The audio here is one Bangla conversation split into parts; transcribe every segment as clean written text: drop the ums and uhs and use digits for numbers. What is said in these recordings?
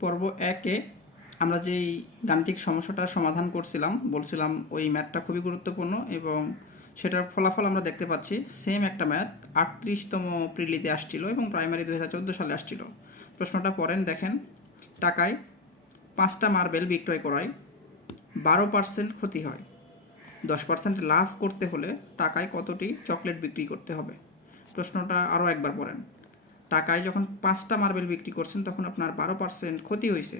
পর্ব একে আমরা যেই গাণিতিক সমস্যাটার সমাধান করছিলাম বলছিলাম ওই ম্যাথটা খুবই গুরুত্বপূর্ণ এবং সেটার ফলাফল আমরা দেখতে পাচ্ছি সেম একটা ম্যাথ 38তম প্রিলিতে আসছিল এবং প্রাইমারি 2014 সালে আসছিল। প্রশ্নটা পড়েন, দেখেন। টাকায় 5টা মার্বেল বিক্রয় করায় 12% ক্ষতি হয়। 10% লাভ করতে হলে টাকায় কতটি চকলেট বিক্রি করতে হবে? প্রশ্নটা আরও একবার পড়েন। টাকায় যখন 5টা মার্বেল বিক্রি করছেন তখন আপনার 12% ক্ষতি হয়েছে।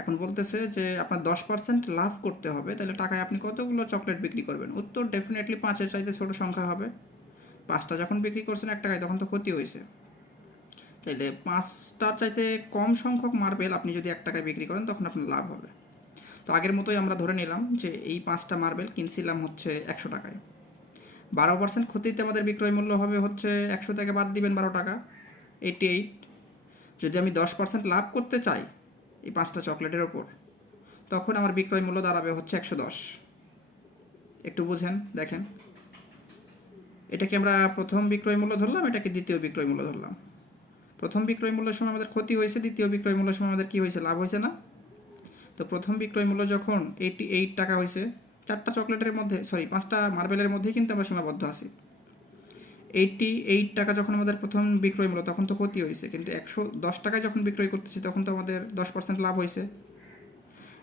এখন বলতেছে যে আপনার 10% লাভ করতে হবে, তাহলে টাকায় আপনি কতগুলো চকলেট বিক্রি করবেন? উত্তর ডেফিনেটলি 5-এর চাইতে ছোট সংখ্যা হবে। 5টা যখন বিক্রি করছেন 1 টাকায় তখন তো ক্ষতি হয়েছে। তাইলে 5টার চাইতে কম সংখ্যক মার্বেল আপনি যদি 1 টাকায় বিক্রি করেন তখন আপনার লাভ হবে। তো আগের মতোই আমরা ধরে নিলাম যে এই 5টা মার্বেল কিনছিলাম হচ্ছে 100 টাকায়। 12% ক্ষতিতে আমাদের বিক্রয় মূল্য হবে হচ্ছে 100 থেকে বাদ দিবেন 12 টাকা, 88। যদি আমি 10% লাভ করতে চাই এই 5টা চকলেটের ওপর, তখন আমার বিক্রয় মূল্য দাঁড়াবে হচ্ছে 110। একটু বুঝেন, দেখেন। এটাকে আমরা প্রথম বিক্রয় মূল্য ধরলাম, এটাকে দ্বিতীয় বিক্রয় মূল্য ধরলাম। প্রথম বিক্রয় মূল্যের সময় আমাদের ক্ষতি হয়েছে, দ্বিতীয় বিক্রয় মূল্যের সময় আমাদের কী হয়েছে? লাভ হয়েছে না? তো প্রথম বিক্রয় মূল্য যখন 88 টাকা হয়েছে, 4টা চকলেটের মধ্যে 5টা মার্বেলের মধ্যেই কিন্তু আমরা সীমাবদ্ধ আছি। 88 টাকা যখন আমাদের প্রথম বিক্রয় মূল্য, তখন তো ক্ষতি হয়েছে, কিন্তু 110 টাকায় যখন বিক্রয় করতেছি তখন তো আমাদের 10% লাভ হয়েছে।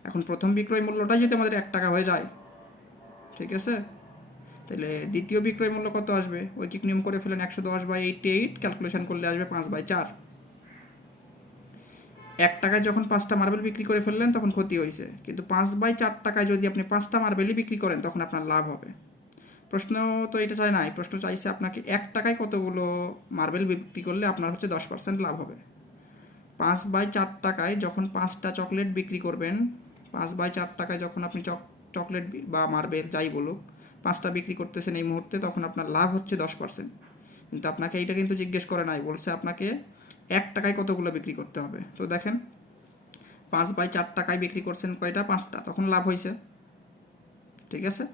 এখন প্রথম বিক্রয় মূল্যটাই যদি আমাদের 1 টাকা হয়ে যায়, ঠিক আছে, তাহলে দ্বিতীয় বিক্রয় মূল্য কত আসবে? ঐকিক নিয়ম করে ফেলেন, 110/88 ক্যালকুলেশন করলে আসবে 5/4। 1 টাকায় যখন 5টা মার্বেল বিক্রি করে ফেললেন তখন ক্ষতি হয়েছে, কিন্তু 5/4 টাকায় যদি আপনি 5টা মার্বেলই বিক্রি করেন তখন আপনার লাভ হবে। প্রশ্ন তো এটা চাই নাই, প্রশ্ন চাইছে আপনাকে 1 টাকায় কতগুলো মার্বেল বিক্রি করলে আপনার হচ্ছে 10% লাভ হবে। 5/4 টাকায় যখন 5টা চকলেট বিক্রি করবেন, 5/4 টাকায় যখন আপনি চকলেট বা মার্বেল যাই বলুক 5টা বিক্রি করতেছেন এই মুহূর্তে, তখন আপনার লাভ হচ্ছে 10%। কিন্তু আপনাকে এইটা কিন্তু জিজ্ঞেস করে নাই, বলছে আপনাকে 1 টাকায় কতগুলো বিক্রি করতে হবে। তো দেখেন, 5/4 টাকায় বিক্রি করছেন কয়টা? 5টা, তখন লাভ হয়েছে, ঠিক আছে।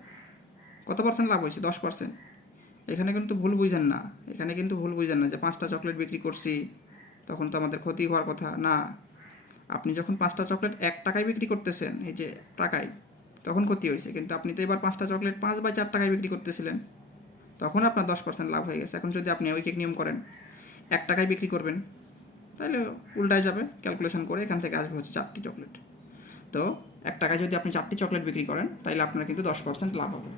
কত পার্সেন্ট লাভ হয়েছে? 10%। এখানে কিন্তু ভুল বুঝেন না, এখানে কিন্তু ভুল বুঝেন না যে 5টা চকলেট বিক্রি করছি তখন তো আমাদের ক্ষতি হওয়ার কথা না। আপনি যখন 5টা চকলেট 1 টাকায় বিক্রি করতেছেন, এই যে টাকায়, তখন ক্ষতি হয়েছে, কিন্তু আপনি তো এবার 5টা চকলেট 5/4 টাকায় বিক্রি করতেছিলেন, তখন আপনার 10% লাভ হয়ে গেছে। এখন যদি আপনি ঐকিক নিয়ম করেন 1 টাকায় বিক্রি করবেন, তাহলে উল্টায় যাবে, ক্যালকুলেশন করে এখান থেকে আসবে হচ্ছে 4টি চকলেট। তো 1 টাকায় যদি আপনি 4টি চকলেট বিক্রি করেন তাহলে আপনার কিন্তু 10% লাভ হবে।